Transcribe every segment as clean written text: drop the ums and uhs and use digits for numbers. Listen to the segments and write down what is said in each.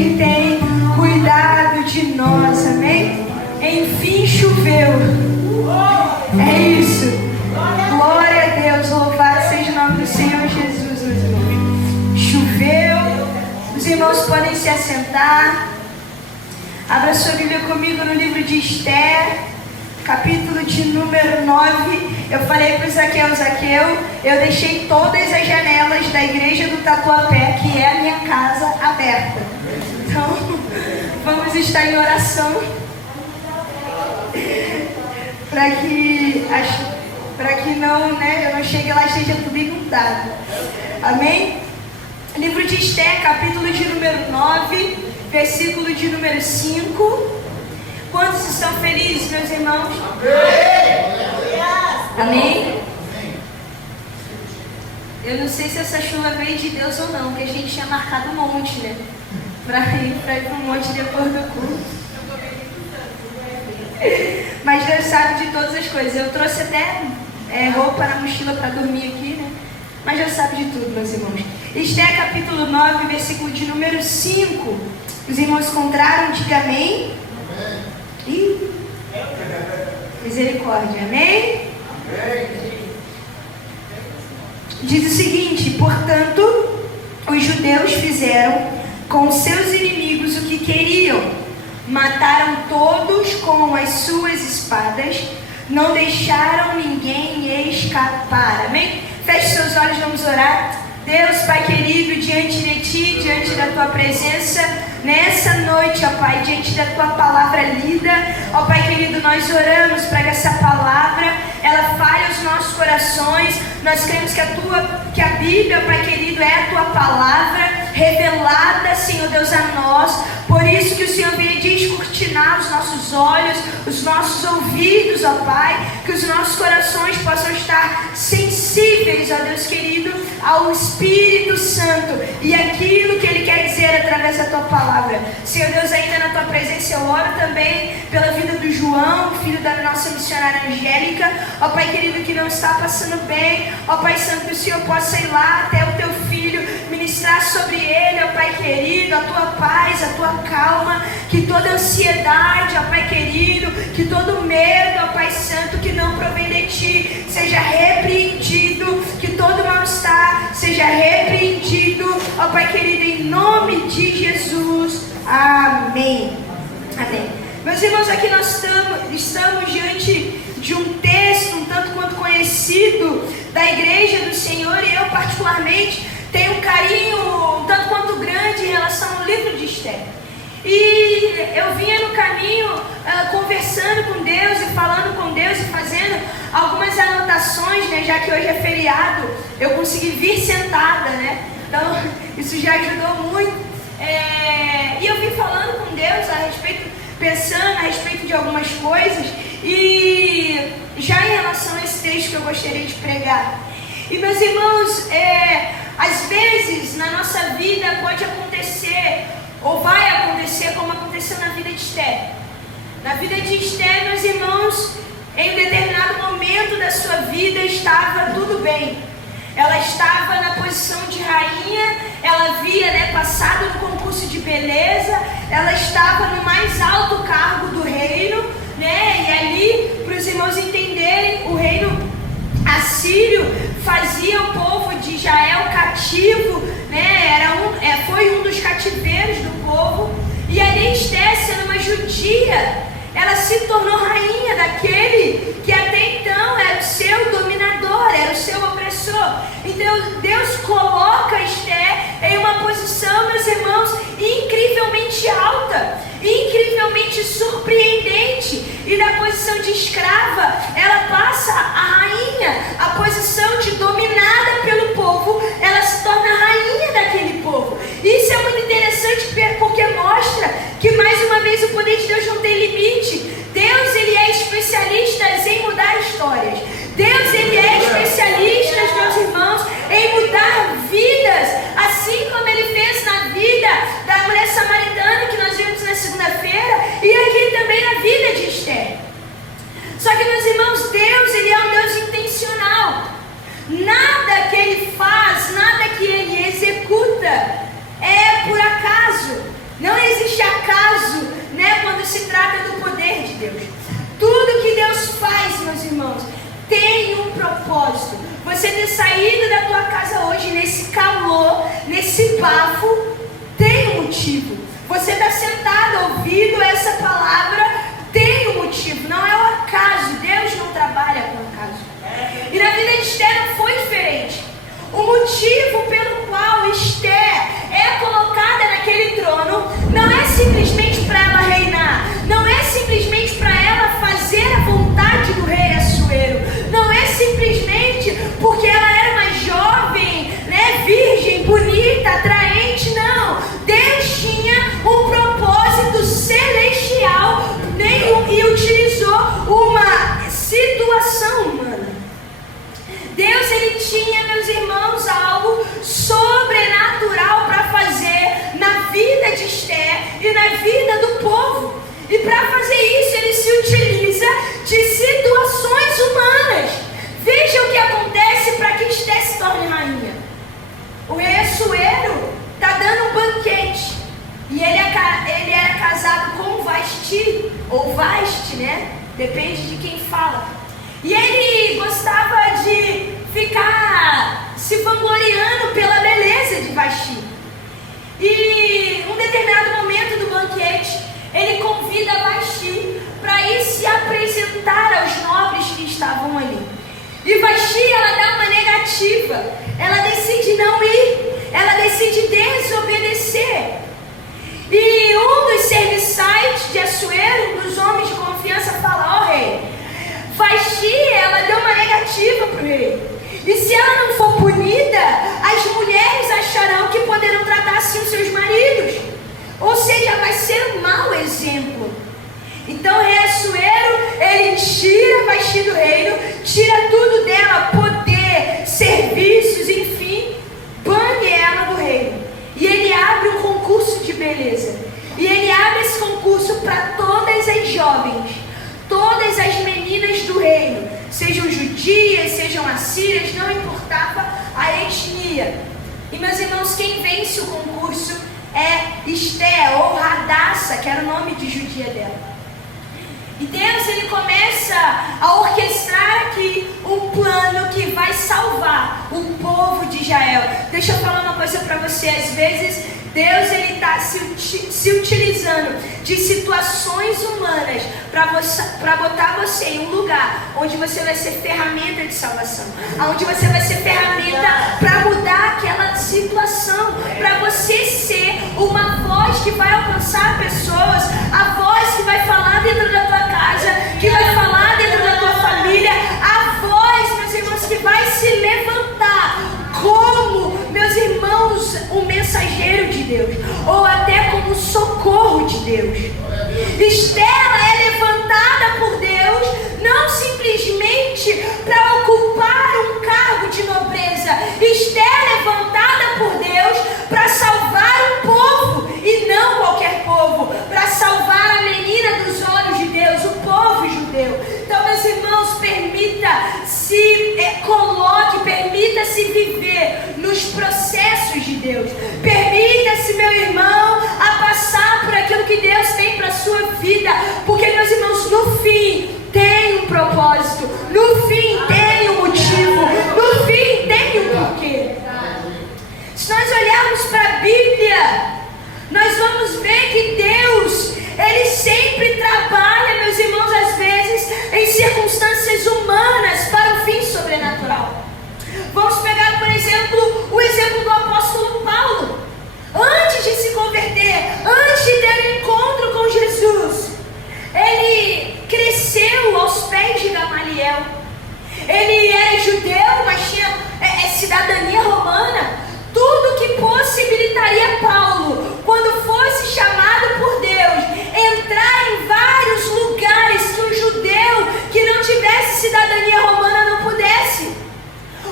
Ele tem cuidado de nós, amém? Enfim choveu. É isso. Glória a Deus, louvado seja o nome do Senhor Jesus, meus irmãos. Choveu. Os irmãos podem se assentar. Abra sua Bíblia comigo no livro de Esther, capítulo de número 9. Eu falei para o Zaqueu, eu deixei todas as janelas da igreja do Tatuapé, que é a minha casa, aberta. Então, vamos estar em oração para que não, eu não chegue lá e esteja tudo inundado. Amém? Livro de Esther, capítulo de número 9, versículo de número 5. Quantos estão felizes, meus irmãos? Amém? Eu não sei se essa chuva veio de Deus ou não, porque a gente tinha marcado um monte, né? Para ir para um monte depois do culto. Mas Deus sabe de todas as coisas. Eu trouxe até roupa na mochila para dormir aqui, né? Mas Deus sabe de tudo, meus irmãos. Esther capítulo 9, versículo de número 5. Os irmãos encontraram, diga amém. Ih, misericórdia, amém? Diz o seguinte: portanto, os judeus fizeram com seus inimigos o que queriam, mataram todos com as suas espadas, não deixaram ninguém escapar, amém? Feche seus olhos, vamos orar. Deus, Pai querido, diante de Ti, diante da Tua presença, nessa noite, ó Pai, diante da Tua palavra lida, ó Pai querido, nós oramos para que essa palavra, ela fale aos nossos corações. Nós cremos que a Bíblia, Pai querido, é a Tua palavra revelada, Senhor Deus, a nós. Por isso que o Senhor venha descortinar os nossos olhos, os nossos ouvidos, ó Pai, que os nossos corações possam estar sensíveis, ó Deus querido, ao Espírito Santo e aquilo que Ele quer dizer através da Tua palavra. Senhor Deus, ainda na Tua presença eu oro também pela vida do João, filho da nossa missionária Angélica, ó Pai querido, que não está passando bem. Ó Pai Santo, que o Senhor possa ir lá até o Teu Filho, ministrar sobre ele, ó Pai querido, a Tua paz, a Tua calma, que toda ansiedade, ó Pai querido, que todo medo, ó Pai Santo, que não provém de Ti, seja repreendido, que todo mal-estar seja repreendido, ó Pai querido, em nome de Jesus, amém. Amém. Meus irmãos, aqui nós estamos diante de um texto um tanto quanto conhecido da igreja do Senhor, e eu particularmente tenho um carinho um tanto quanto grande em relação ao livro de Esther. E eu vinha no caminho conversando com Deus e falando com Deus e fazendo algumas anotações, né? Já que hoje é feriado, eu consegui vir sentada, né? Então isso já ajudou muito. E eu vim falando com Deus a respeito, pensando a respeito de algumas coisas, e já em relação a esse texto que eu gostaria de pregar. E meus irmãos, às vezes na nossa vida pode acontecer, ou vai acontecer, como aconteceu na vida de Esther. Na vida de Esther, meus irmãos, em um determinado momento da sua vida estava tudo bem. Ela estava na posição de rainha, ela havia passado no concurso de beleza, ela estava no mais alto cargo do reino, né? E ali, para os irmãos entenderem, o reino assírio fazia o povo de Israel cativo, né? Foi um dos cativeiros do povo. E ali Esther, sendo uma judia, ela se tornou rainha daquele que até então era o seu dominador, era o seu opressor. Então Deus coloca Esther em uma posição, meus irmãos, incrivelmente alta, incrivelmente surpreendente. E da posição de escrava, ela passa a rainha, a posição de dominada pelo povo, ela se torna rainha daquele povo. Isso é muito interessante porque mostra que mais uma vez o poder de Deus não tem limite. Deus, ele é especialista em mudar histórias. Deus, ele é especialista, meus irmãos, em mudar vidas, assim como ele fez na vida da mulher samaritana que nós vimos na segunda-feira, e aqui também na vida de Esther. Só que, meus irmãos, Deus, ele é um Deus intencional. Nada que ele faz, nada que ele Deus. Tudo que Deus faz, meus irmãos, tem um propósito. Você ter saído da tua casa hoje nesse calor, nesse bafo, tem um motivo. Você está sentado ouvindo essa palavra, tem um motivo. Não é um acaso. Deus não trabalha com acaso. E na vida de Esther não foi diferente. O motivo pelo qual Esther é colocada naquele trono não é simplesmente para ela reinar, não é simplesmente para ela fazer a vontade do rei Assuero, não é simplesmente porque ela era uma jovem, virgem, bonita, atraente, não. Deus tinha um propósito celestial e utilizou uma situação humana. Deus, ele tinha, meus irmãos, algo sobrenatural para fazer na vida de Esther e na vida do povo. E para fazer isso, ele se utiliza de situações humanas. Veja o que acontece para que Esther se torne rainha. O rei Assuero está dando um banquete. E ele era casado com Vasti, ou Vasti, depende de quem fala. E ele gostava de ficar se vangloriando pela beleza de Vasti. E um determinado momento do banquete, ele convida Vasti para ir se apresentar aos nobres que estavam ali. E Vasti, ela dá uma negativa. Ela decide não ir. Ela decide desobedecer. E um dos serviçais de Assuero, um dos homens de confiança, fala: ó rei, Vasti, ela deu uma negativa para o rei. E se ela não for punida, as mulheres acharão que poderão tratar assim os seus maridos. Ou seja, vai ser um mau exemplo. Então o rei Assuero, ele tira Vasti do reino, tira tudo dela, poder, serviços, enfim, bane ela do reino. E ele abre um concurso de beleza. E ele abre esse concurso para todas as jovens, todas as meninas do reino, sejam judias, sejam assírias, não importava a etnia. E meus irmãos, quem vence o concurso é Esther, ou Radassa, que era o nome de judia dela. E Deus, ele começa a orquestrar aqui um plano que vai salvar o povo de Israel. Deixa eu falar uma coisa para você. Às vezes Deus, ele está se utilizando de situações humanas para botar você em um lugar onde você vai ser ferramenta de salvação, onde você vai ser ferramenta para mudar aquela situação, para você ser uma voz que vai alcançar pessoas, a voz que vai falar dentro da tua casa, que vai falar dentro da tua família, a voz, meus irmãos, que vai se levantar como, meus irmãos, um mensageiro de Deus, ou até como um socorro de Deus. Esther é levantada por Deus, não simplesmente para ocupar um cargo de nobreza. Esther é levantada por Deus para salvar um povo, e não qualquer povo, para salvar a menina dos olhos de Deus, o povo judeu. Então, meus irmãos, permita-se coloque, permita-se viver nos processos de Deus. Permita-se, meu irmão, a passar por aquilo que Deus tem para a sua vida. Porque, meus irmãos, no fim tem um propósito, no fim tem um motivo, no fim tem um porquê. Se nós olharmos para a Bíblia, nós vamos ver que Deus, ele sempre trabalha, meus irmãos, às vezes em circunstâncias humanas para um fim sobrenatural. Vamos pegar, por exemplo, o exemplo do apóstolo Paulo. Antes de se converter, antes de ter um encontro com Jesus, ele cresceu aos pés de Gamaliel. Ele era judeu, mas tinha cidadania romana. Tudo que possibilitaria Paulo, quando fosse chamado por Deus, entrar em vários lugares que um judeu que não tivesse cidadania romana não pudesse.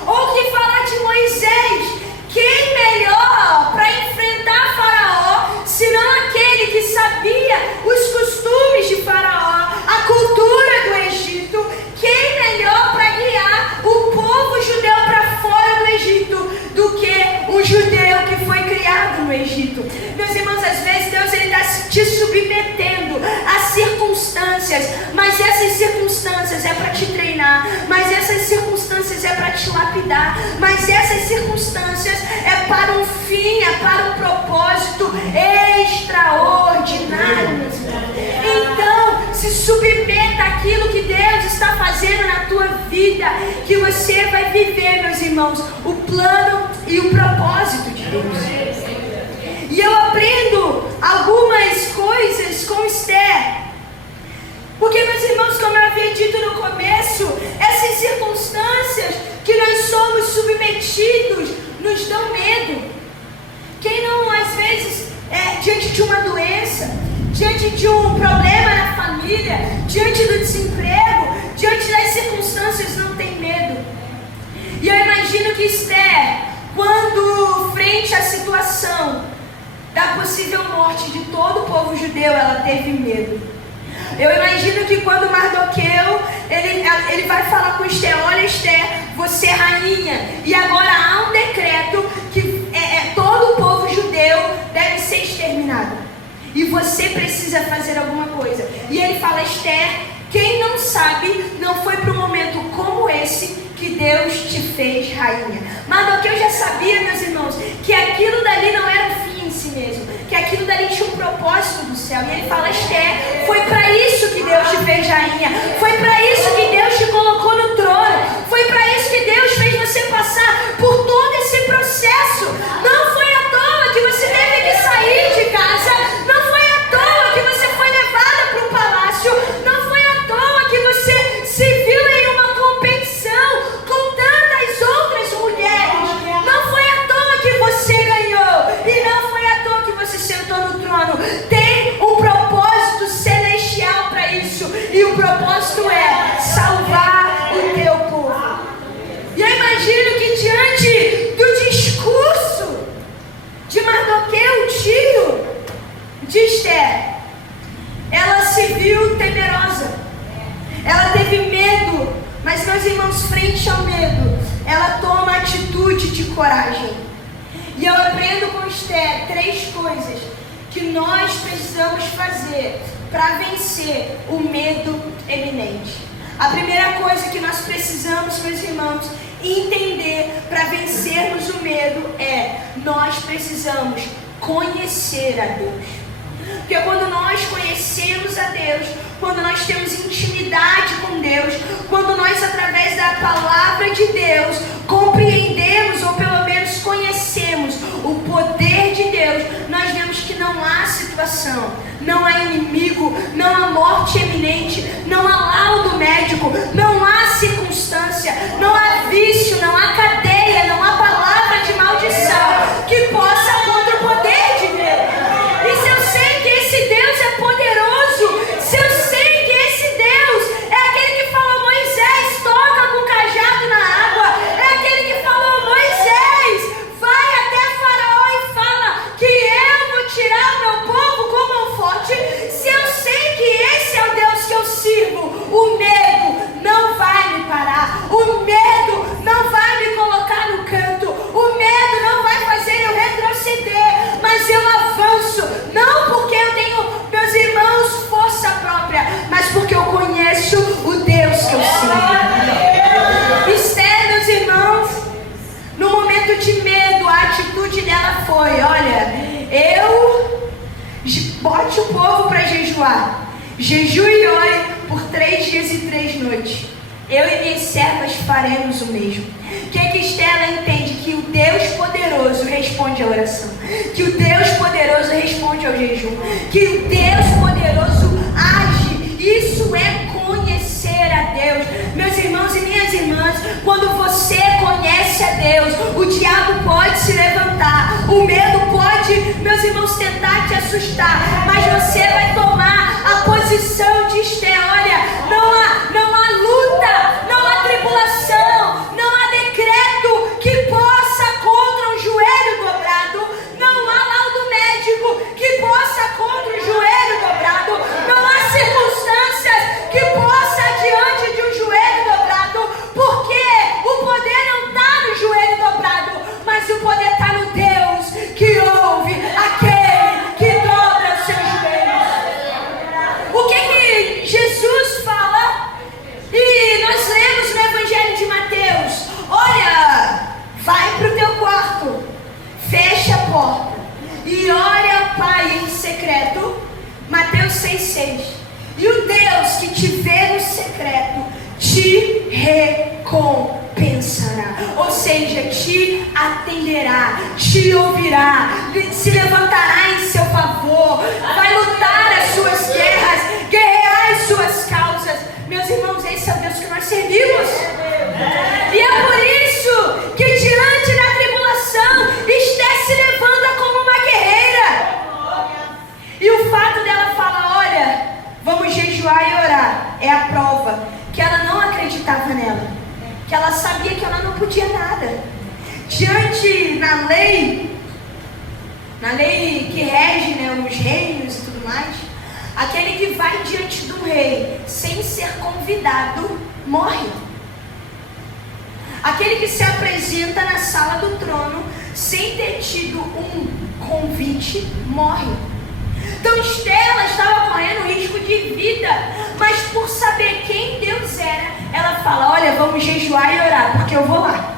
Ou que falar de Moisés, quem melhor para enfrentar Faraó, senão aquele que sabia os costumes de Faraó, a cultura do Egito? Quem melhor para guiar o povo judeu para fora do Egito do que um judeu que foi criado no Egito? Meus irmãos, às vezes Deus está te submetendo a circunstâncias circunstâncias, mas essas circunstâncias é para te treinar, mas essas circunstâncias é para te lapidar, mas essas circunstâncias é para um fim, é para um propósito extraordinário. Então, se submeta àquilo que Deus está fazendo na tua vida, que você vai viver, meus irmãos, o plano e o propósito de Deus. E eu aprendo algumas coisas com Esther, porque, meus irmãos, como eu havia dito no começo, essas circunstâncias que nós somos submetidos nos dão medo. Quem não, às vezes, diante de uma doença, diante de um problema na família, diante do desemprego, diante das circunstâncias, não tem medo? E eu imagino que Esther, quando frente à situação da possível morte de todo o povo judeu, ela teve medo. Eu imagino que quando Mardoqueu, ele vai falar com Esther: olha, Esther, você é rainha, e agora há um decreto que todo o povo judeu deve ser exterminado, e você precisa fazer alguma coisa. E ele fala: Esther, quem não sabe, não foi para um momento como esse que Deus te fez rainha. Mardoqueu já sabia, meus irmãos, que aquilo dali não era um fim em si mesmo, que aquilo dali tinha um propósito do céu. E ele fala: Esther, foi para isso que Deus te fez rainha, foi para isso que Deus te colocou no trono, foi para isso que Deus fez você passar por todo esse processo. Não foi à toa que você teve que sair de casa, não foi à toa que você foi levada para o palácio, não foi à toa que você se viu em uma competição com tantas outras mulheres, não foi à toa que você ganhou, e não foi à toa que você sentou no trono. Tem um propósito celestial para isso, e o propósito é salvar o teu povo. E eu imagino que diante do discurso de Mardoqueu, tio de Esther, ela se viu temerosa, ela teve medo, mas, meus irmãos, frente ao medo, ela toma atitude de coragem. E eu aprendo com Esther 3 coisas que nós precisamos fazer para vencer o medo eminente. A primeira coisa que nós precisamos, meus irmãos, entender para vencermos o medo é: nós precisamos conhecer a Deus. Porque quando nós conhecemos a Deus, quando nós temos intimidade com Deus, quando nós, através da palavra de Deus, compreendemos ou pelo menos conhecemos o poder de Deus, nós vemos que não há situação, não há inimigo, não há morte eminente, não há laudo médico, não há circunstância, não há vício, não há cadeia, não há palavra de maldição que possa contra o poder de Deus. E se eu sei que esse Deus é poderoso, se eu sei que esse Deus é aquele que falou: Moisés, toca com o cajado na água, é aquele que falou: Moisés, vai até Faraó e fala que eu vou tirar o meu povo com mão forte, se eu sei que esse é o Deus que eu sirvo, o medo não vai me parar, o medo não vai me colocar no canto, o medo não vai fazer eu retroceder, mas eu avanço, não porque eu tenho, meus irmãos, força própria, mas porque eu conheço o Deus que eu sirvo. Esther, meus irmãos, no momento de medo, a atitude dela foi: olha, bote o povo para jejuar, jejue e ore por 3 dias e 3 noites. Eu e minhas servas faremos o mesmo. O que Esther, ela entende? Que o Deus poderoso responde à oração, que o Deus poderoso responde ao jejum, que o Deus poderoso age. Isso é conhecer a Deus. Meus irmãos e minhas irmãs, quando você conhece a Deus, o diabo pode se levantar, o medo pode, meus irmãos, tentar te assustar, mas você vai tomar a posição de Esther. Olha, não há luta, não há tribulação, não há decreto que possa contra um joelho dobrado, não há laudo médico que possa contra um joelho dobrado, não há circunstâncias que possa diante de um joelho dobrado, porque o poder não está no joelho dobrado, mas o poder está no Deus que ouve aquele que dobra os seus joelhos. O que Jesus Mateus 6,6. E o Deus que te vê no secreto te recompensará. Ou seja, te atenderá, te ouvirá, se levantará em seu favor, vai lutar as suas guerras, guerrear as suas causas. Meus irmãos, esse é o Deus que nós servimos. E é por isso que diante da tribulação, Esther se levanta como uma guerreira. E o fato dela falar, olha, vamos jejuar e orar, é a prova que ela não acreditava nela, que ela sabia que ela não podia nada. Diante, na lei que rege, né, os reinos e tudo mais, aquele que vai diante do rei sem ser convidado, morre. Aquele que se apresenta na sala do trono sem ter tido um convite, morre. Então Esther, ela estava correndo risco de vida, mas por saber quem Deus era, ela fala, olha, vamos jejuar e orar, porque eu vou lá.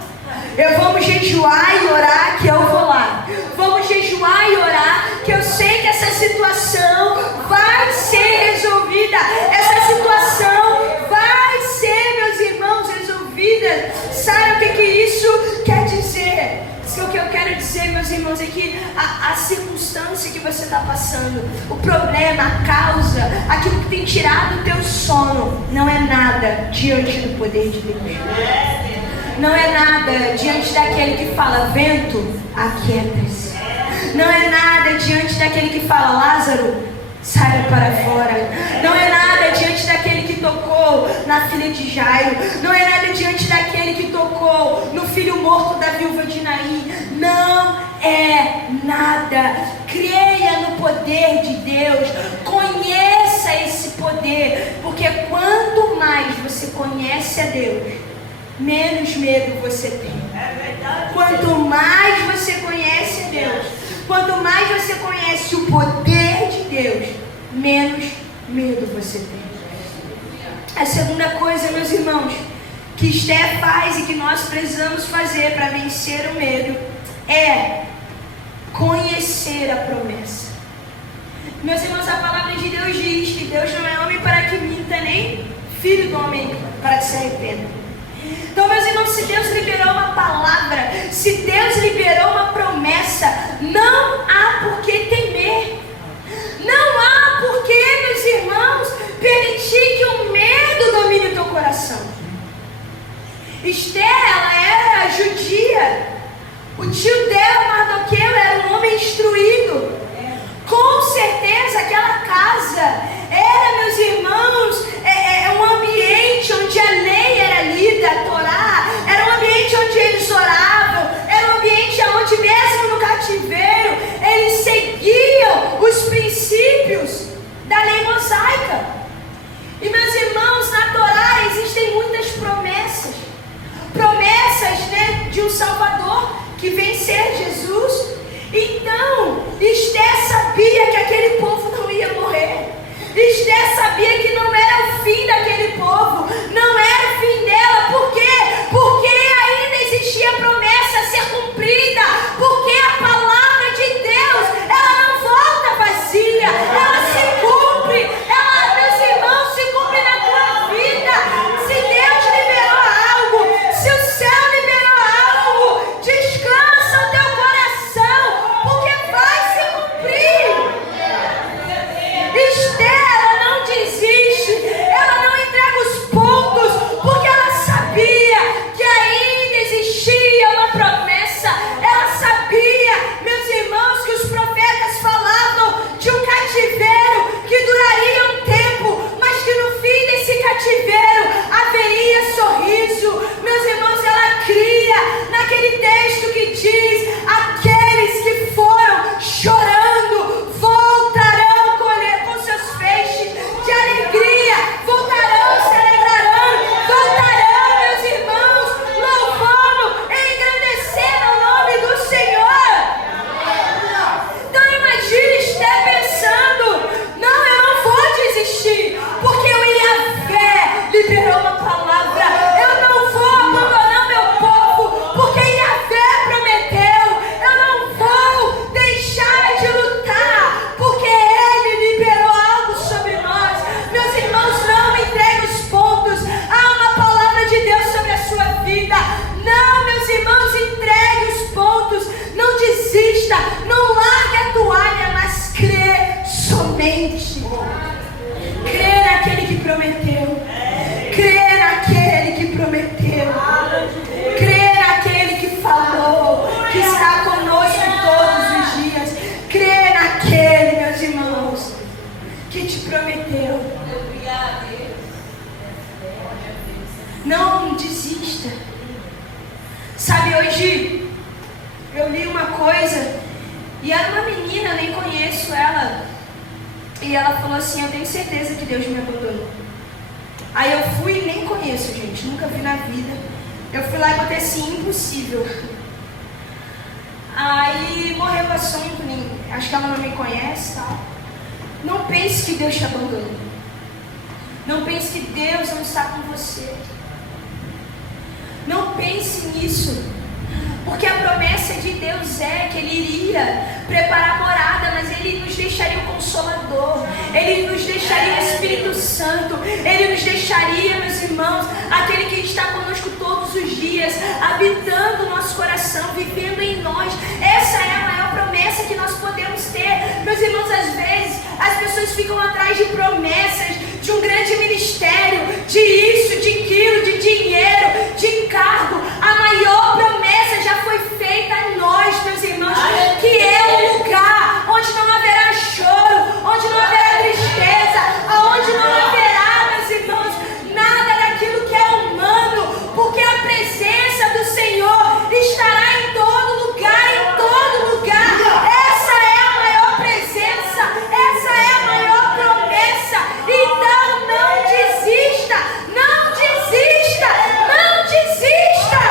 Vamos jejuar e orar, que eu vou lá. Vamos jejuar e orar, que eu sei que essa situação vai ser resolvida. Essa situação vai ser, meus irmãos, resolvida. Sabe o que isso quer dizer? O que eu quero dizer, meus irmãos, é que a circunstância que você está passando, o problema, a causa, aquilo que tem tirado o teu sono, não é nada diante do poder de Deus. Não é nada diante daquele que fala, vento, aquieta-se. Não é nada diante daquele que fala, Lázaro, saia para fora. Não é nada diante daquele que tocou na filha de Jairo. Não é nada diante daquele que tocou no filho morto da viúva de Naim. Não é nada. Creia no poder de Deus. Conheça esse poder. Porque quanto mais você conhece a Deus, menos medo você tem. Quanto mais você conhece a Deus, quanto mais você conhece o poder de Deus, menos medo você tem. A segunda coisa, meus irmãos, que Esther faz e que nós precisamos fazer para vencer o medo é conhecer a promessa. Meus irmãos, a palavra de Deus diz que Deus não é homem para que minta, nem filho do homem para que se arrependa. Então, meus irmãos, se Deus liberou uma palavra, se Deus liberou uma promessa, não há por que temer. Não há por que, meus irmãos, permitir que o medo domine o teu coração. Esther, ela era judia. O tio dela, Mardoqueu, era um homem instruído. Com certeza aquela casa era, meus irmãos, um ambiente onde a lei era lida, a Torá, era um ambiente onde eles oravam, era um ambiente onde mesmo no cativeiro, somente. Crê naquele que prometeu. Crê naquele que prometeu. Crê naquele que falou, que está conosco todos os dias. Crê naquele, meus irmãos, que te prometeu. Não desista. Sabe, hoje eu li uma coisa e era uma menina, eu nem conheço ela. E ela falou assim: eu tenho certeza que Deus me abandonou. Aí eu fui e nem conheço, gente, nunca vi na vida. Eu fui lá e botei assim: impossível. Aí morreu o assunto, acho que ela não me conhece e tal. Não pense que Deus te abandonou. Não pense que Deus não está com você. Não pense nisso. Porque a promessa de Deus é que Ele iria preparar morada, mas Ele nos deixaria o Consolador, Ele nos deixaria o Espírito Santo, Ele nos deixaria, meus irmãos, aquele que está conosco todos os dias, habitando o nosso coração, vivendo em nós. Essa é a maior promessa que nós podemos ter. Meus irmãos, às vezes, as pessoas ficam atrás de promessas, de um grande ministério, de isso, de aquilo, de dinheiro, de cargo. A maior promessa já foi feita a nós, meus irmãos, que é um lugar onde não haverá choro, onde não haverá tristeza, aonde não haverá, meus irmãos, nada daquilo que é humano, porque a presença do Senhor estará em todo lugar, em todo lugar. Essa é a maior presença, essa é a maior promessa. Então não desista, não desista, não desista.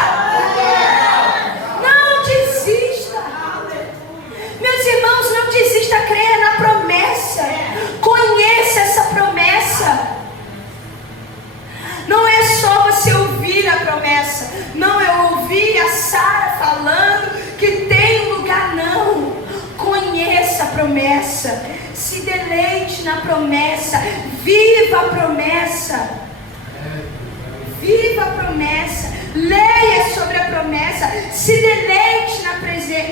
Não desista. Meus irmãos, não desista, creia na promessa. Conheça essa promessa. Não é só você ouvir a promessa. Não, eu ouvi a Sara falando que tem um lugar, não. Conheça a promessa. Se deleite na promessa. Viva a promessa. Viva a promessa. Leia sobre a promessa. Se deleite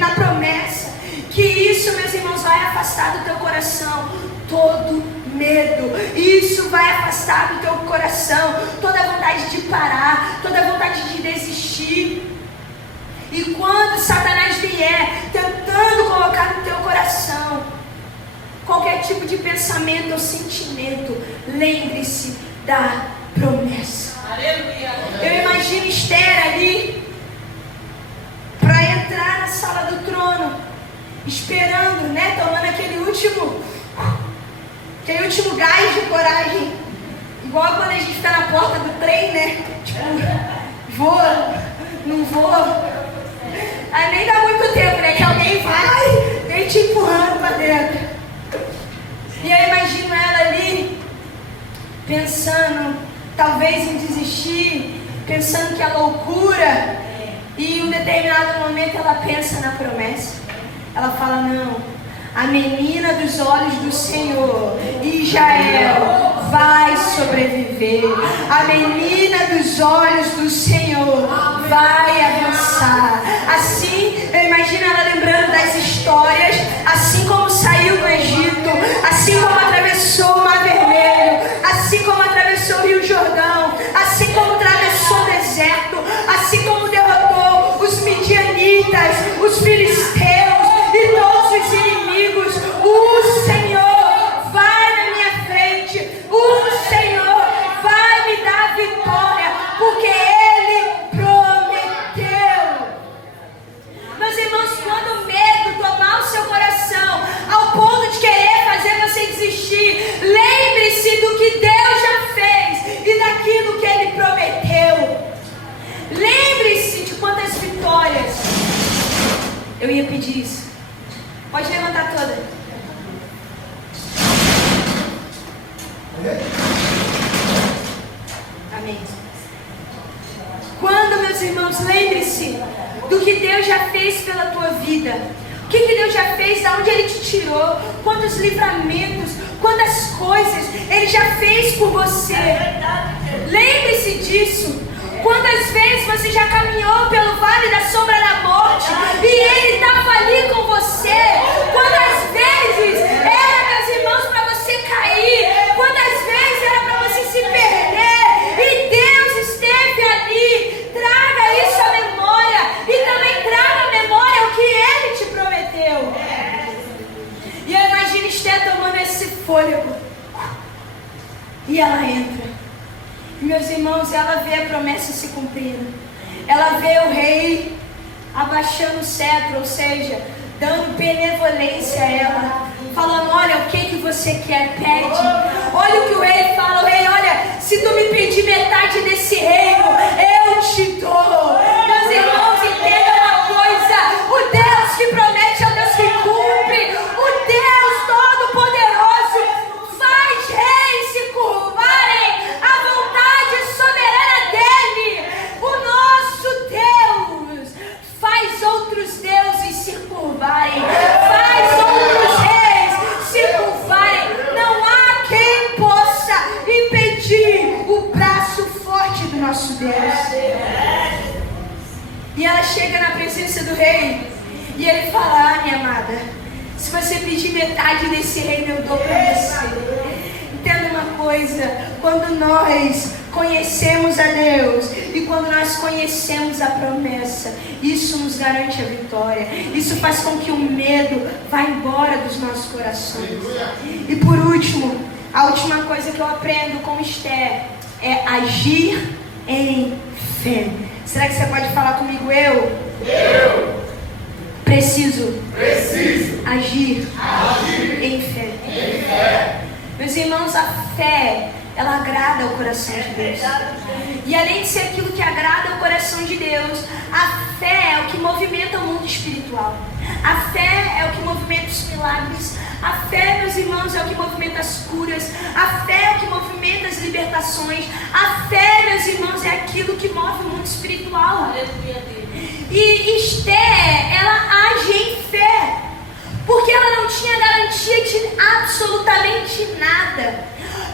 na promessa. Que isso, meus irmãos, vai afastar do teu coração todo medo. Isso vai afastar do teu coração toda vontade de parar, toda vontade de desistir. E quando Satanás vier tentando colocar no teu coração qualquer tipo de pensamento ou sentimento, lembre-se da promessa. Aleluia. Eu imagino Esther ali para entrar na sala do trono, esperando, tomando aquele último gás de coragem, igual quando a gente fica na porta do trem, tipo, vou, não vou. Aí nem dá muito tempo, que alguém vai, vem te empurrando para dentro. E eu imagino ela ali, pensando, talvez em desistir, pensando que é loucura. E em um determinado momento ela pensa na promessa. Ela fala: não, a menina dos olhos do Senhor, Israel, vai sobreviver. A menina dos olhos do Senhor vai avançar. Assim, eu imagino ela lembrando das histórias, assim como saiu do Egito, assim como atravessou o Mar Vermelho, assim como atravessou o Rio Jordão, assim como atravessou o deserto, assim como derrotou os midianitas, os filisteus e todos os inimigos. O Senhor vai na minha frente, o Senhor vai me dar vitória, porque Ele prometeu. Meus irmãos, quando o medo tomar o seu coração ao ponto de querer fazer você desistir, lembre-se do que Deus já fez e daquilo que Ele prometeu. Lembre-se de quantas vitórias. Eu ia pedir isso. Pode levantar toda. Amém. Quando, meus irmãos, lembre-se do que Deus já fez pela tua vida. O que Deus já fez, de onde Ele te tirou, quantos livramentos, quantas coisas Ele já fez por você. Lembre-se disso. Quantas vezes você já caminhou pelo vale da sombra da morte e Ele estava ali com você? Quantas vezes era, meus irmãos, para você fôlego. E ela entra. E, meus irmãos, ela vê a promessa se cumprindo. Ela vê o rei abaixando o cetro, ou seja, dando benevolência a ela, falando: olha, o que você quer, pede. Olha o que o rei fala: o rei, olha, se tu me pedir metade desse reino, eu te dou. Meus irmãos, entendam uma coisa: o Deus que promete é o Deus que cumpre. O Deus Todo-Poderoso faz reis se curvarem à vontade soberana dele. O nosso Deus faz outros deuses se curvarem, faz outros reis se curvarem. Não há quem possa impedir o braço forte do nosso Deus. E ela chega na presença do rei e ele fala: ah, minha amada, se você pedir metade desse reino, eu dou para você. Entenda uma coisa: quando nós conhecemos a Deus e quando nós conhecemos a promessa, isso nos garante a vitória. Isso faz com que o medo vá embora dos nossos corações. E por último, a última coisa que eu aprendo com Esther é agir em fé. Será que você pode falar comigo? Eu preciso agir em fé. Meus irmãos, a fé, ela agrada o coração de Deus. E além de ser aquilo que agrada o coração de Deus, a fé é o que movimenta o mundo espiritual. A fé é o que movimenta os milagres. A fé, meus irmãos, é o que movimenta as curas. A fé é o que movimenta as libertações. A fé, meus irmãos, é aquilo que move o mundo espiritual. E Esther, ela age em fé, porque ela não tinha garantia de absolutamente nada.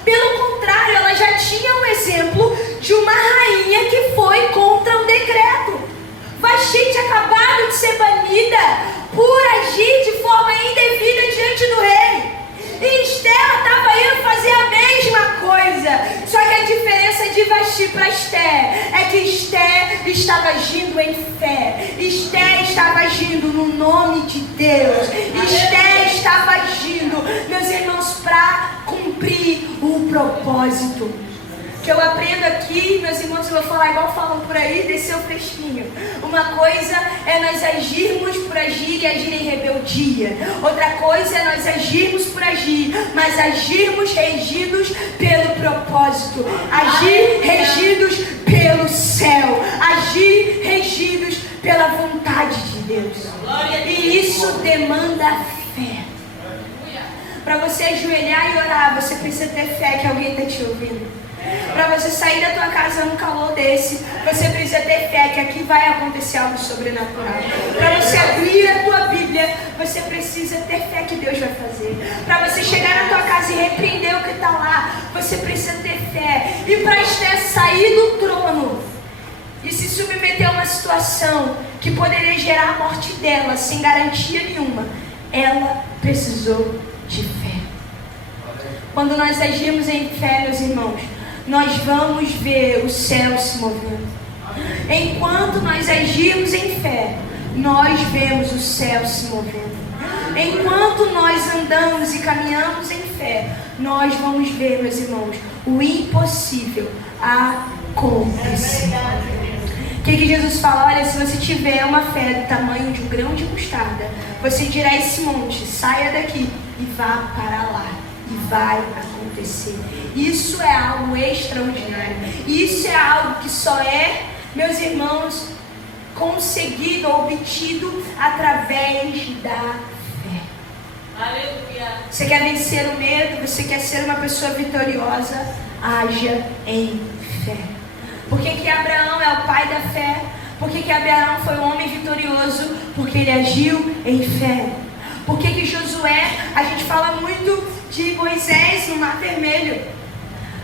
Pelo contrário, ela já tinha um exemplo de uma rainha que foi contra um decreto. Vasti tinha acabado de ser banida por agir de forma indevida diante do rei. E Esther estava indo fazer a mesma coisa. Só que a diferença de Vasti para Esther é que Esther estava agindo em fé. Esther estava agindo no nome de Deus. Esther estava agindo, meus irmãos, para cumprir o propósito. Que eu aprendo aqui, meus irmãos, eu vou falar igual falam por aí, desceu fresquinho. Uma coisa é nós agirmos por agir e agir em rebeldia. Outra coisa é nós agirmos por agir, mas agirmos regidos pelo propósito. Agir regidos pelo céu. Agir regidos pela vontade de Deus. E isso demanda fé. Para você ajoelhar e orar, você precisa ter fé que alguém está te ouvindo. Para você sair da tua casa num calor desse, você precisa ter fé que aqui vai acontecer algo sobrenatural. Para você abrir a tua Bíblia, você precisa ter fé que Deus vai fazer. Para você chegar na tua casa e repreender o que está lá, você precisa ter fé. E para Esther sair do trono e se submeter a uma situação que poderia gerar a morte dela sem garantia nenhuma, ela precisou de fé. Quando nós agimos em fé, meus irmãos, nós vamos ver o céu se movendo. Enquanto nós agimos em fé, nós vemos o céu se movendo. Enquanto nós andamos e caminhamos em fé, nós vamos ver, meus irmãos, o impossível acontecer. O que Jesus fala? Olha, se você tiver uma fé do tamanho de um grão de mostarda, você dirá a esse monte: saia daqui e vá para lá. E vai acontecer. Isso é algo extraordinário. Isso é algo que só é, meus irmãos, conseguido, obtido através da fé. Aleluia. Você quer vencer o medo? Você quer ser uma pessoa vitoriosa? Haja em fé. Por que Abraão é o pai da fé? Por que Abraão foi um homem vitorioso? Porque ele agiu em fé. Por que Josué, a gente fala muito de Moisés no Mar Vermelho,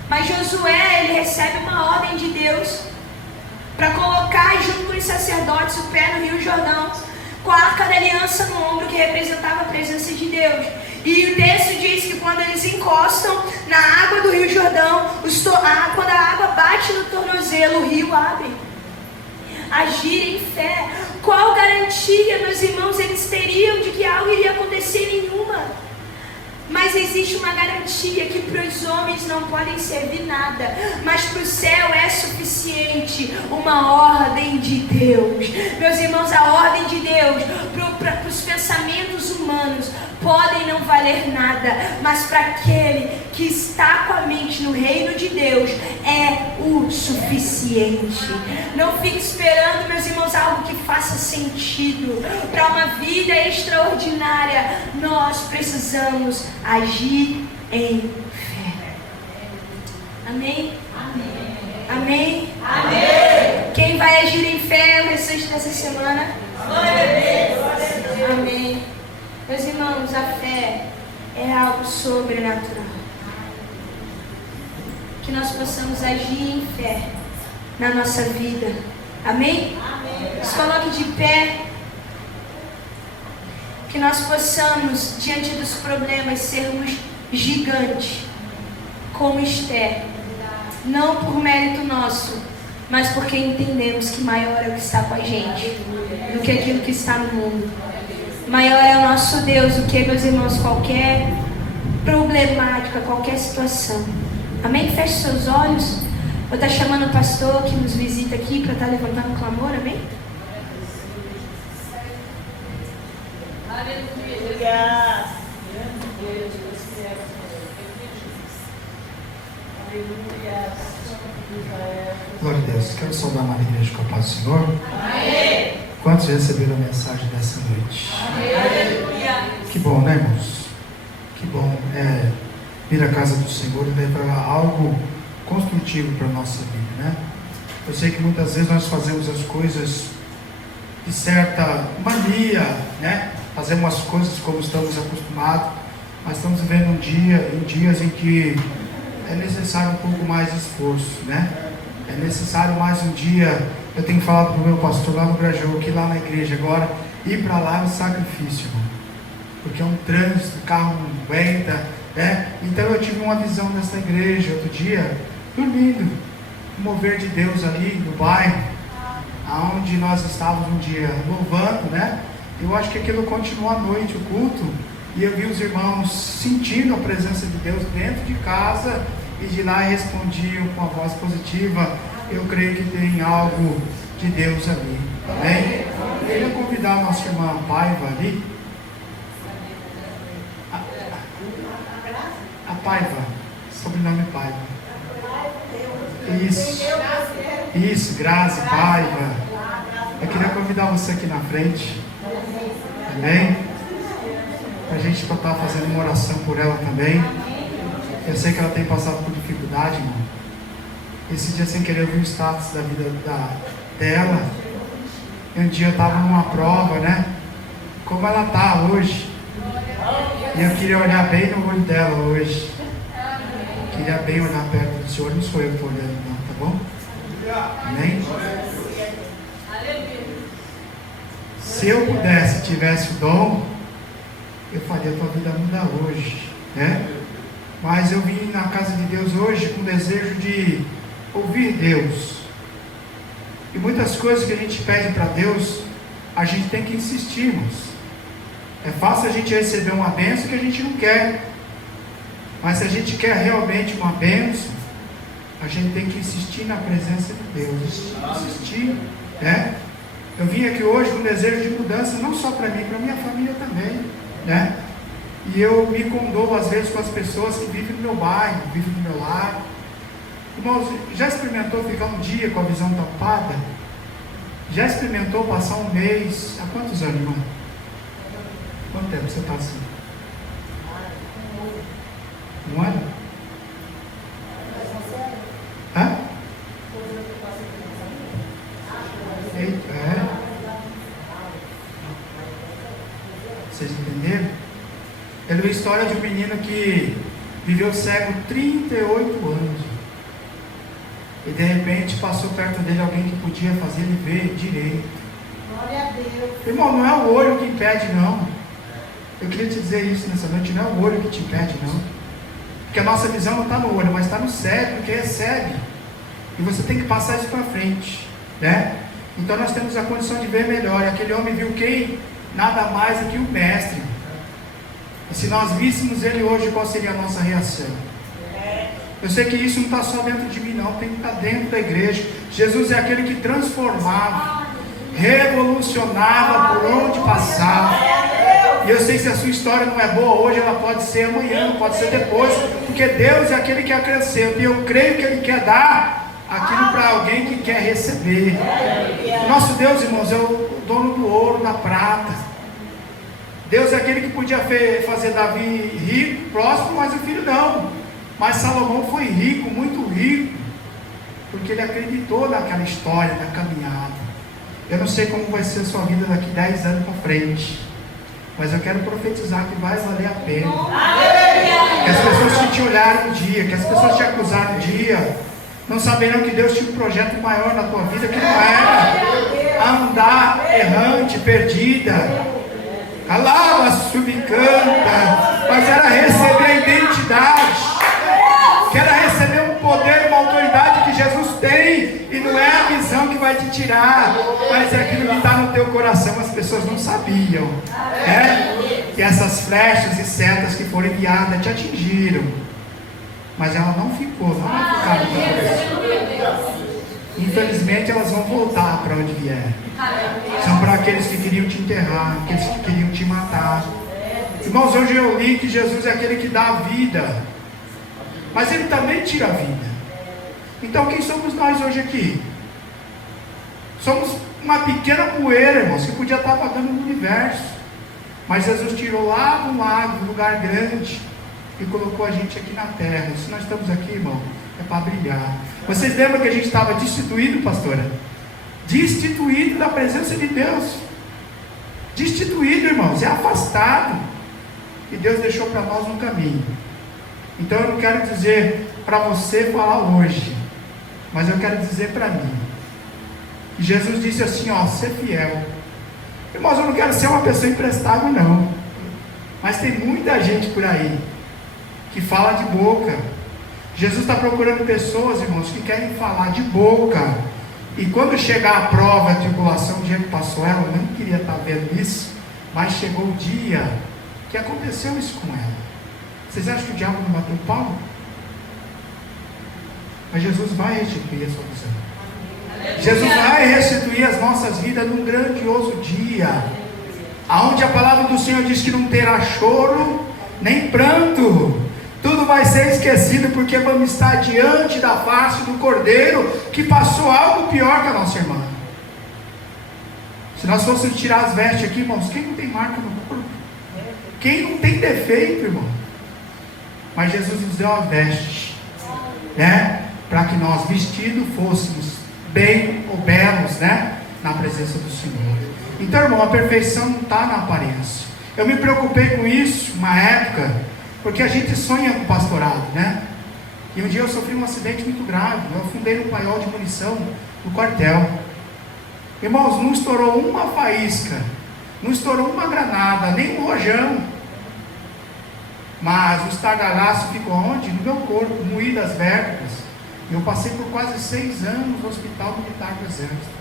mas Josué, ele recebe uma ordem de Deus para colocar junto com os sacerdotes o pé no Rio Jordão, com a Arca da Aliança no ombro, que representava a presença de Deus. E o texto diz que quando eles encostam na água do Rio Jordão, quando a água bate no tornozelo, o rio abre. Agir em fé. Qual garantia, meus irmãos, eles teriam de que algo iria acontecer? Nenhuma. Mas existe uma garantia que para os homens não podem servir nada, mas para o céu é suficiente uma ordem de Deus. Meus irmãos, a ordem de Deus para os pensamentos humanos podem não valer nada, mas para aquele que está com a mente no reino de Deus é o suficiente. Não fique esperando, meus irmãos, algo que faça sentido. Para uma vida extraordinária, nós precisamos agir em fé. Amém? Amém. Amém? Amém. Quem vai agir em fé o restante dessa semana? Amém. Meus irmãos, a fé é algo sobrenatural. Que nós possamos agir em fé na nossa vida. Amém? Amém. Se coloque de pé. Que nós possamos, diante dos problemas, sermos gigantes, como Esther. Não por mérito nosso, mas porque entendemos que maior é o que está com a gente do que aquilo que está no mundo. Maior é o nosso Deus do que, meus irmãos, qualquer problemática, qualquer situação. Amém? Feche seus olhos. Vou estar chamando o pastor que nos visita aqui para estar levantando clamor. Amém? Aleluia. Glória a Deus. Quero saudar a igreja com a paz do Senhor. Amém. Quantos receberam a mensagem dessa noite? Amém. Que bom, né, irmãos? Que bom vir à casa do Senhor e levar algo construtivo para a nossa vida, né? Eu sei que muitas vezes nós fazemos as coisas de certa mania, né? Fazemos as coisas como estamos acostumados, mas estamos vivendo dias em que é necessário um pouco mais de esforço, né? É necessário mais um dia. Eu tenho falado para o meu pastor lá no Grajaú, que lá na igreja agora, ir para lá é um sacrifício, irmão. Porque é um trânsito, o carro não aguenta, né? Então eu tive uma visão dessa igreja outro dia, dormindo, o mover de Deus ali no bairro, aonde nós estávamos um dia louvando, né? Eu acho que aquilo continuou à noite, o culto, e eu vi os irmãos sentindo a presença de Deus dentro de casa, e de lá respondiam com a voz positiva. Eu creio que tem algo de Deus ali, amém? Eu queria convidar a nossa irmã Paiva ali, a Paiva, sobrenome Paiva, isso, Grazi Paiva. Eu queria convidar você aqui na frente, amém? Para a gente estar fazendo uma oração por ela também. Eu sei que ela tem passado por dificuldade, irmão. Esse dia, sem querer, eu vi o status da vida dela. E um dia eu estava numa prova, né? Como ela está hoje. E eu queria olhar bem no olho dela hoje. Queria bem olhar perto do Senhor. Não sou eu que estou olhando, não, tá bom? Amém? Se eu pudesse, tivesse o dom, eu faria a tua vida mudar hoje, né? Mas eu vim na casa de Deus hoje com o desejo de ouvir Deus. E muitas coisas que a gente pede para Deus, a gente tem que insistir, irmãos. É fácil a gente receber uma bênção que a gente não quer. Mas se a gente quer realmente uma bênção, a gente tem que insistir na presença de Deus. Insistir, né? Eu vim aqui hoje com um desejo de mudança, não só para mim, para minha família também, né? E eu me condoo às vezes com as pessoas que vivem no meu bairro, vivem no meu lar. Irmãos, já experimentou ficar um dia com a visão tapada? Já experimentou passar um mês? Há quantos anos, irmão? Quanto tempo você está assim? Um ano? Hã? Eita, é? Vocês entenderam? Eu li a história de um menino que viveu cego 38 anos. E de repente passou perto dele alguém que podia fazer ele ver direito. Glória a Deus. Irmão, não é o olho que impede, não. Eu queria te dizer isso nessa noite, não é o olho que te impede, não. Porque a nossa visão não está no olho, mas está no cérebro, que recebe. E você tem que passar isso para frente, né? Então nós temos a condição de ver melhor. E aquele homem viu quem? Nada mais do que o mestre. E se nós víssemos Ele hoje, qual seria a nossa reação? Eu sei que isso não está só dentro de mim, não, tem que estar dentro da igreja. Jesus é aquele que transformava, revolucionava por onde passava. E eu sei que se a sua história não é boa hoje, ela pode ser amanhã, pode ser depois, porque Deus é aquele que acrescenta, e eu creio que Ele quer dar aquilo para alguém que quer receber. O nosso Deus, irmãos, é o dono do ouro, da prata. Deus é aquele que podia fazer Davi rico, próspero, mas o filho não. Mas Salomão foi rico, muito rico, porque ele acreditou naquela história, na caminhada. Eu não sei como vai ser a sua vida daqui 10 anos para frente, mas eu quero profetizar que vai valer a pena. Que as pessoas que te olharem um dia, que as pessoas te acusarem um dia, não saberão que Deus tinha um projeto maior na tua vida, que não era andar errante, perdida, alava, subcanta, mas era receber a identidade, que era receber um poder, uma autoridade que Jesus tem, e não é a visão que vai te tirar, mas é aquilo que está no teu coração. As pessoas não sabiam, que essas flechas e setas que foram enviadas te atingiram, mas ela não ficou, não vai ficar no teu coração. Infelizmente elas vão voltar para onde vieram. São para aqueles que queriam te enterrar, aqueles que queriam te matar. Irmãos, hoje eu li que Jesus é aquele que dá a vida, mas Ele também tira a vida. Então quem somos nós hoje aqui? Somos uma pequena poeira, irmãos, que podia estar vagando no universo, mas Jesus tirou lá do lago, um lugar grande, e colocou a gente aqui na terra. E se nós estamos aqui, irmão, é para brilhar. Vocês lembram que a gente estava destituído, pastora? Destituído da presença de Deus. Destituído, irmãos, é afastado. E Deus deixou para nós um caminho. Então eu não quero dizer para você falar hoje, mas eu quero dizer para mim. E Jesus disse assim, ó, ser fiel. Irmãos, eu não quero ser uma pessoa imprestável, não. Mas tem muita gente por aí que fala de boca. Jesus está procurando pessoas, irmãos, que querem falar de boca. E quando chegar a prova, a tribulação, o dia que passou ela, eu não queria estar vendo isso, mas chegou o dia que aconteceu isso com ela. Vocês acham que o diabo não bateu o pau? Mas Jesus vai restituir a sua visão. Jesus vai restituir as nossas vidas num grandioso dia, aonde a palavra do Senhor diz que não terá choro, nem pranto. Tudo vai ser esquecido, porque vamos estar diante da face do Cordeiro, que passou algo pior que a nossa irmã. Se nós fôssemos tirar as vestes aqui, irmãos, quem não tem marca no corpo? Quem não tem defeito, irmão? Mas Jesus nos deu a veste, para que nós vestidos fôssemos bem ou belos, na presença do Senhor. Então, irmão, a perfeição não está na aparência. Eu me preocupei com isso uma época, porque a gente sonha com pastorado, E um dia eu sofri um acidente muito grave. Eu afundei num paiol de munição no quartel. Irmãos, não estourou uma faísca, não estourou uma granada, nem um rojão, mas o estardalhaço ficou onde? No meu corpo, moído as vértebras. Eu passei por quase 6 anos no Hospital Militar do Exército.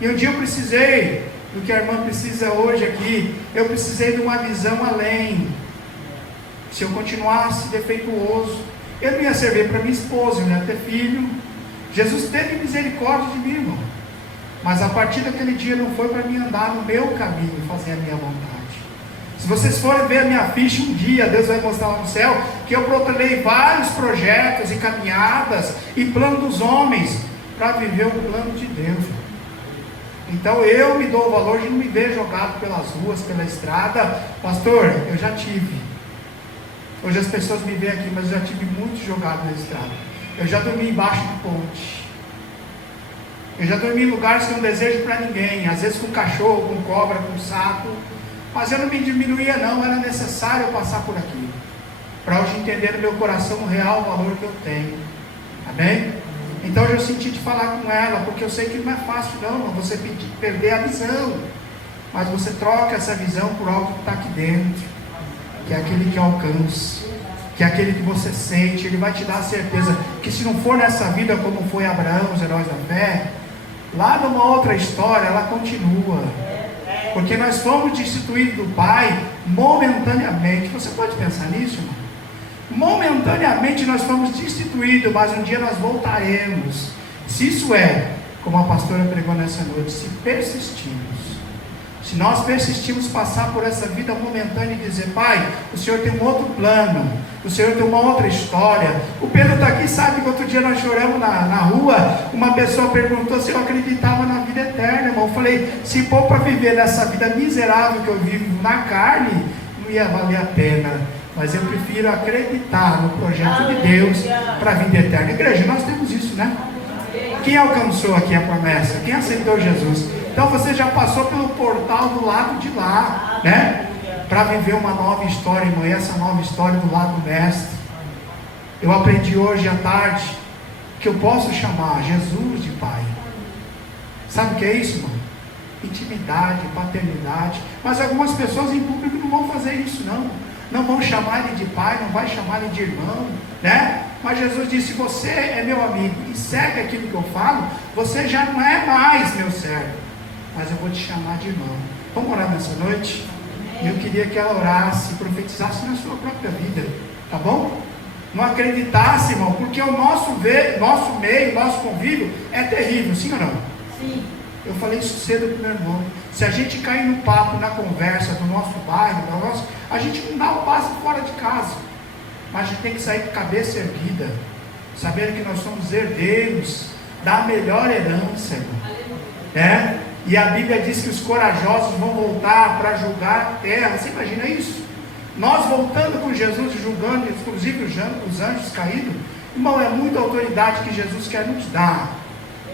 E um dia eu precisei do que a irmã precisa hoje aqui. Eu precisei de uma visão além. Se eu continuasse defeituoso, eu não ia servir para minha esposa, eu não ia ter filho. Jesus teve misericórdia de mim, irmão. Mas a partir daquele dia não foi para mim andar no meu caminho, fazer a minha vontade. Se vocês forem ver a minha ficha um dia, Deus vai mostrar lá no céu, que eu protelei vários projetos e caminhadas e plano dos homens para viver o plano de Deus. Então eu me dou o valor de não me ver jogado pelas ruas, pela estrada. Pastor, eu já tive. Hoje as pessoas me veem aqui, mas eu já tive muito jogado na estrada. Eu já dormi embaixo de ponte. Eu já dormi em lugares que eu não desejo para ninguém. Às vezes com cachorro, com cobra, com sapo. Mas eu não me diminuía não, era necessário eu passar por aqui. Para hoje entender no meu coração o real valor que eu tenho. Amém? Então eu senti de falar com ela, porque eu sei que não é fácil não, você perder a visão. Mas você troca essa visão por algo que está aqui dentro, que é aquele que alcança, que é aquele que você sente. Ele vai te dar a certeza que se não for nessa vida como foi Abraão, os heróis da fé, lá numa outra história ela continua. Porque nós fomos destituídos do Pai momentaneamente. Você pode pensar nisso, irmão? Momentaneamente nós fomos destituídos, mas um dia nós voltaremos. Se isso é, como a pastora pregou nessa noite, se persistirmos, se nós persistirmos passar por essa vida momentânea e dizer: Pai, o Senhor tem um outro plano, o Senhor tem uma outra história. O Pedro está aqui, sabe que outro dia nós choramos na rua, uma pessoa perguntou se eu acreditava na vida eterna, irmão. Eu falei: se for para viver nessa vida miserável que eu vivo na carne, não ia valer a pena. Mas eu prefiro acreditar no projeto de Deus para a vida eterna. Igreja, nós temos isso, né? Quem alcançou aqui a promessa? Quem aceitou Jesus? Então você já passou pelo portal do lado de lá, né? Para viver uma nova história, irmão. E essa nova história do lado do mestre. Eu aprendi hoje à tarde que eu posso chamar Jesus de Pai. Sabe o que é isso, irmão? Intimidade, paternidade. Mas algumas pessoas em público não vão fazer isso, não. Não vão chamar ele de pai, não vai chamar ele de irmão, né? Mas Jesus disse: se você é meu amigo e segue aquilo que eu falo, você já não é mais meu servo, mas eu vou te chamar de irmão. Vamos orar nessa noite? Eu queria que ela orasse e profetizasse na sua própria vida, tá bom? Não acreditasse, irmão, porque o nosso meio, nosso convívio é terrível, sim ou não? Sim. Eu falei isso cedo para o meu irmão. Se a gente cair no papo, na conversa do nosso bairro, a gente não dá o passo fora de casa. Mas a gente tem que sair com cabeça erguida, sabendo que nós somos herdeiros da melhor herança, irmão. E a Bíblia diz que os corajosos vão voltar para julgar a terra. Você imagina isso? Nós voltando com Jesus, julgando inclusive os anjos caídos. Irmão, é muita autoridade que Jesus quer nos dar.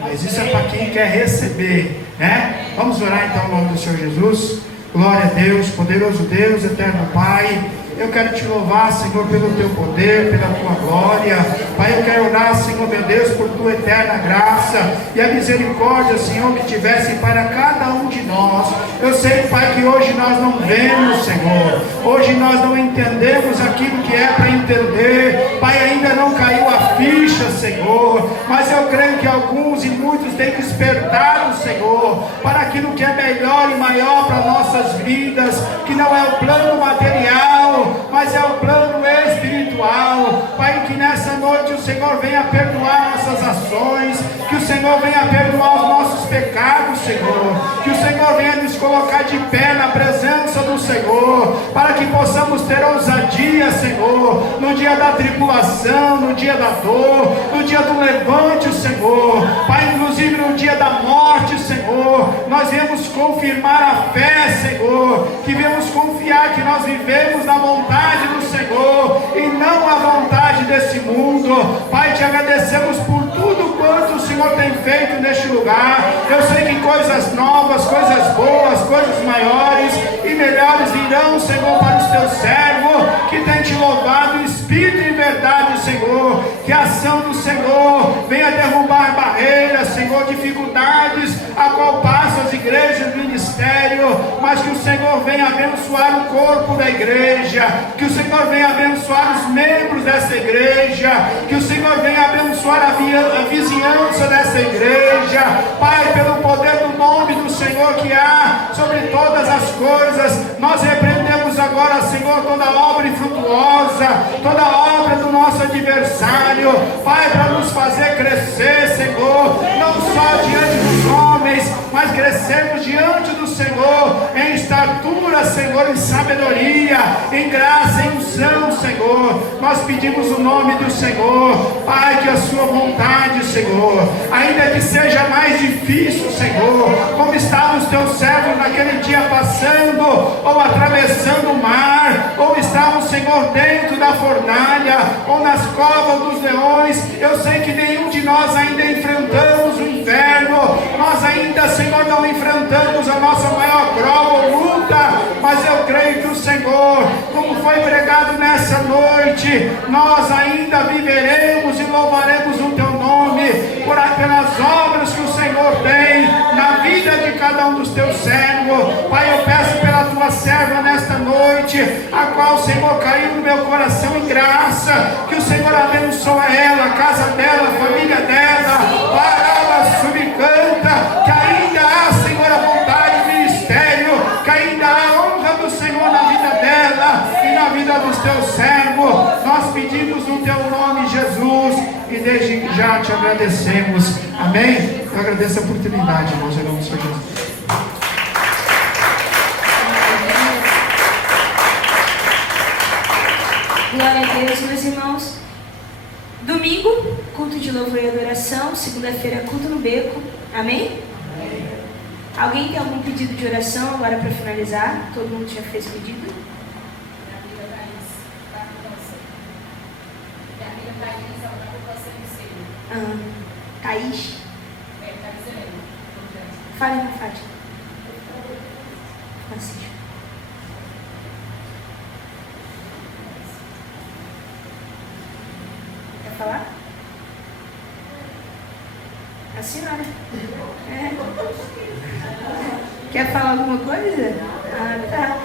Mas isso é para quem quer receber, né? Vamos orar então em nome do Senhor Jesus. Glória a Deus, poderoso Deus, eterno Pai. Eu quero te louvar, Senhor, pelo teu poder, pela tua glória. Pai, eu quero orar, Senhor, meu Deus, por tua eterna graça e a misericórdia, Senhor, que tivesse para cada um de nós. Eu sei, Pai, que hoje nós não vemos, Senhor. Hoje nós não entendemos aquilo que é para entender. Pai, ainda não caiu a ficha, Senhor. Mas eu creio que alguns e muitos têm despertado, Senhor, para aquilo que é melhor e maior para nossas vidas, que não é o plano material, mas é o plano espiritual. Pai, que nessa noite o Senhor venha perdoar nossas ações, que o Senhor venha perdoar os nossos pecados, Senhor, que o Senhor venha nos colocar de pé na presença do Senhor, para que possamos ter ousadia, Senhor, no dia da tribulação, no dia da dor, no dia do levante, Senhor. Pai, inclusive no dia da morte, Senhor, nós viemos confirmar a fé, Senhor, que viemos confiar que nós vivemos na vontade do Senhor e não a vontade desse mundo. Pai, te agradecemos por tudo quanto o Senhor tem feito neste lugar. Eu sei que coisas novas, coisas boas, coisas maiores e melhores virão, Senhor, para os teus servos que tem te louvado em espírito e em verdade, Senhor. Que a ação do Senhor venha derrubar barreiras, Senhor, dificuldades a qual passam as igrejas, ministério, mas que o Senhor venha abençoar o corpo da igreja, que o Senhor venha abençoar os membros dessa igreja, que o Senhor venha abençoar a vizinhança dessa igreja. Pai, pelo poder do nome do Senhor que há sobre todas as coisas, nós repreendemos agora, Senhor, toda obra infrutuosa, toda obra do nosso adversário, Pai, para nos fazer crescer, Senhor, não só diante dos homens, mas crescermos diante do Senhor, em estatura, Senhor, em sabedoria, em graça, em unção, Senhor. Nós pedimos o nome do Senhor, Pai, que a sua vontade, Senhor, ainda que seja mais difícil, Senhor, como estavam os teus servos naquele dia passando, ou atravessando o mar, ou estavam, Senhor, dentro da fornalha, ou nas covas dos leões. Eu sei que nenhum de nós ainda enfrentamos o inferno, nós ainda, Senhor, não enfrentamos a nossa maior prova ou luta, mas eu creio que o Senhor, como foi pregado nessa noite, nós ainda viveremos e louvaremos o teu nome pelas obras que o Senhor tem na vida de cada um dos teus servos. Pai, eu peço pela tua serva nesta noite, a qual o Senhor caiu no meu coração em graça, que o Senhor abençoe ela, a casa dela, a família dela, para ela subcanta, que ainda há, Senhor, a vontade, o ministério, que ainda há a honra do Senhor na vida dela. teu servo, nós pedimos no teu nome, Jesus, e desde já te agradecemos. Amém? Eu agradeço a oportunidade, irmãos, em nome do Senhor Jesus. Glória a Deus, meus irmãos. Domingo, culto de louvor e adoração. Segunda-feira, culto no beco. Amém? Amém. Alguém tem algum pedido de oração agora para finalizar? Todo mundo já fez pedido? Minha amiga Thaís está com câncer. Minha amiga Thaís, ela está com câncer no seio. Thaís? Thaís Helena. Fale na Fátima. Francisco. Quer falar? A senhora. É. Quer falar alguma coisa? Ah, tá.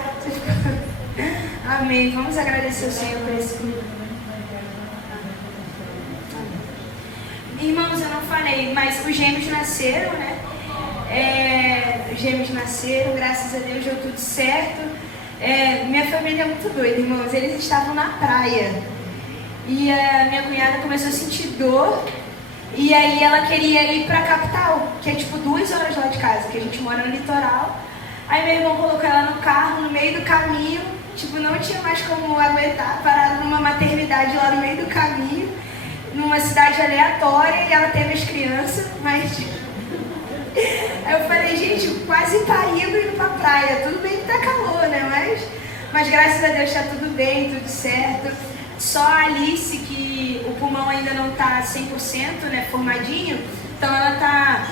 Amém. Vamos agradecer ao Senhor por esse culto. Irmãos, eu não falei, mas os gêmeos nasceram, né? Os gêmeos nasceram, graças a Deus deu tudo certo. Minha família é muito doida, irmãos. Eles estavam na praia e a minha cunhada começou a sentir dor. E aí ela queria ir pra capital, que é tipo 2 horas lá de casa, que a gente mora no litoral. Aí meu irmão colocou ela no carro, no meio do caminho, tipo, não tinha mais como aguentar, parada numa maternidade lá no meio do caminho, numa cidade aleatória, e ela teve as crianças, mas... Aí eu falei, gente, quase parindo indo pra praia, tudo bem que tá calor, né, mas graças a Deus tá tudo bem, tudo certo. Só a Alice, que o pulmão ainda não tá 100%, né, formadinho, então ela tá,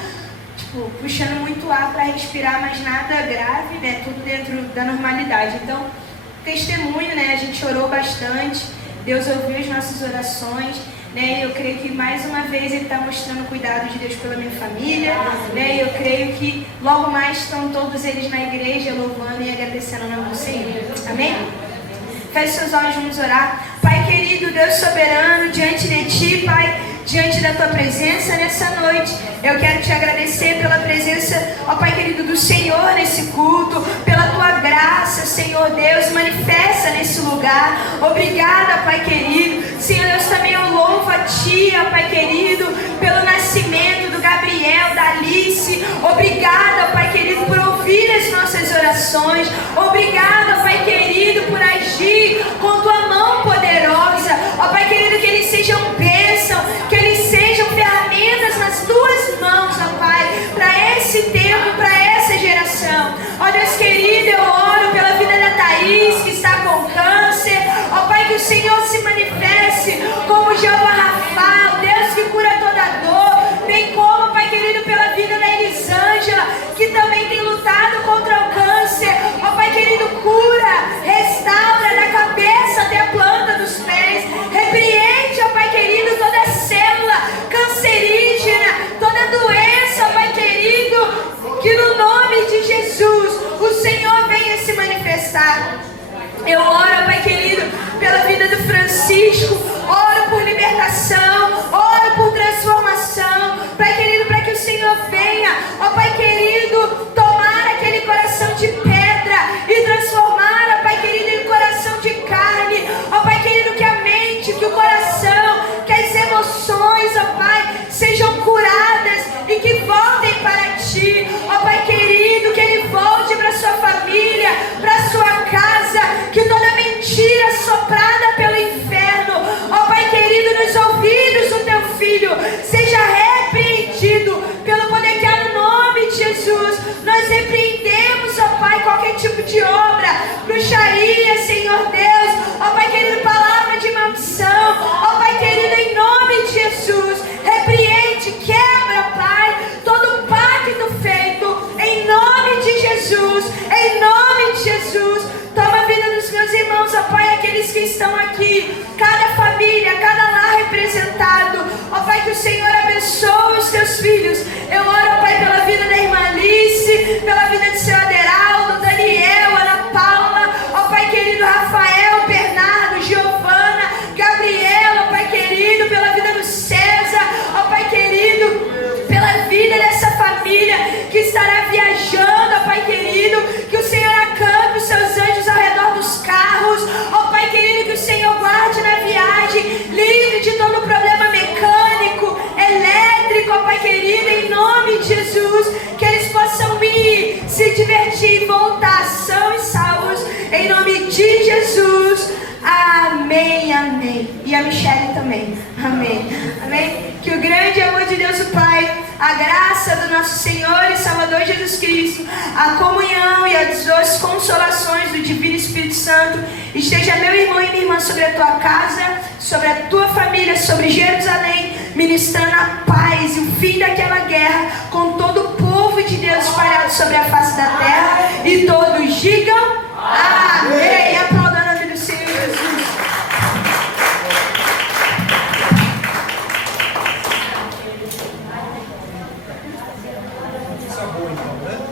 tipo, puxando muito ar para respirar, mas nada grave, né, tudo dentro da normalidade. Então, testemunho, né, a gente orou bastante, Deus ouviu as nossas orações, né, eu creio que mais uma vez Ele está mostrando o cuidado de Deus pela minha família, né, eu creio que logo mais estão todos eles na igreja louvando e agradecendo o nome do Senhor. Amém? Feche seus olhos, vamos orar. Pai querido, Deus soberano, diante de Ti, Pai, diante da Tua presença nessa noite, eu quero Te agradecer pela presença, ó Pai querido, do Senhor nesse culto, pela Tua graça, Senhor Deus, manifesta nesse lugar. Obrigada, Pai querido. Senhor Deus, também eu louvo a Ti, ó Pai querido, pelo nascimento do Gabriel, da Alice. Obrigada, Pai querido, por ouvir as nossas orações. Obrigada, Pai querido, por agir com Tua mão poderosa. Ó Pai querido, que eles sejam bênção, que eles sejam ferramentas nas Tuas mãos, ó Pai, para esse tempo, para essa geração. Ó Deus querido, eu oro pela vida da Thaís, que está com câncer. Ó Pai, que o Senhor se manifeste como Jeová Rafa, o Deus que cura toda dor, bem como, Pai querido, pela vida da Elisângela, que também tem lutado contra o câncer. Ó Pai querido, cura, restaura da cabeça até a planta dos pés. Repreende, ó Pai querido, toda célula cancerígena, toda doença, ó Pai querido, que no nome de Jesus o Senhor venha se manifestar. Eu oro, Pai querido, pela vida do Francisco, oro por libertação, oro por transformação, Pai querido, para que o Senhor venha, ó Pai querido, tomar aquele coração de pedra e transformar, ó Pai querido, em coração de carne. Ó Pai querido, que a mente, que o coração, que as emoções, ó Pai, sejam curadas e que voltem para Ti. Ó Pai querido, que ele volte para sua família, para sua casa, que toda mentira soprada pelo inferno, ó Pai querido, nos ouvidos do Teu Filho, seja repreendido pelo poder que há no nome de Jesus. Nós repreendemos, ó Pai, qualquer tipo de obra, bruxaria, Senhor Deus, ó Pai querido, palavra de maldição, ó Pai querido, em nome de Jesus, repreende, quebra, Pai, todo pacto feito, em nome de Jesus, em nome de Jesus. Toma a vida dos meus irmãos, ó Pai, aqueles que estão aqui, cada família, cada lar representado, ó Pai, que o Senhor abençoe os Teus filhos. Eu oro, ó Pai, pela vida da irmã Alice, pela vida de seu Aderaldo, Daniel, Ana Paula, ó Pai querido, Rafael, Bernardo, Giovana, Gabriela, ó Pai querido, pela vida do César, ó Pai querido, pela vida dessa família que estará viajando, ó Pai querido, que o Senhor acampe os Seus anjos ao redor dos carros, ó Pai querido, que o Amém, amém. E a Michelle também. Amém. Amém. Que o grande amor de Deus o Pai, a graça do nosso Senhor e Salvador Jesus Cristo, a comunhão e as doces consolações do Divino Espírito Santo esteja, meu irmão e minha irmã, sobre a tua casa, sobre a tua família, sobre Jerusalém, ministrando a paz e o fim daquela guerra com todo o povo de Deus espalhado sobre a face da terra. E todos digam amém. Aplauda a nome do Senhor Jesus. Coisa boa então, né?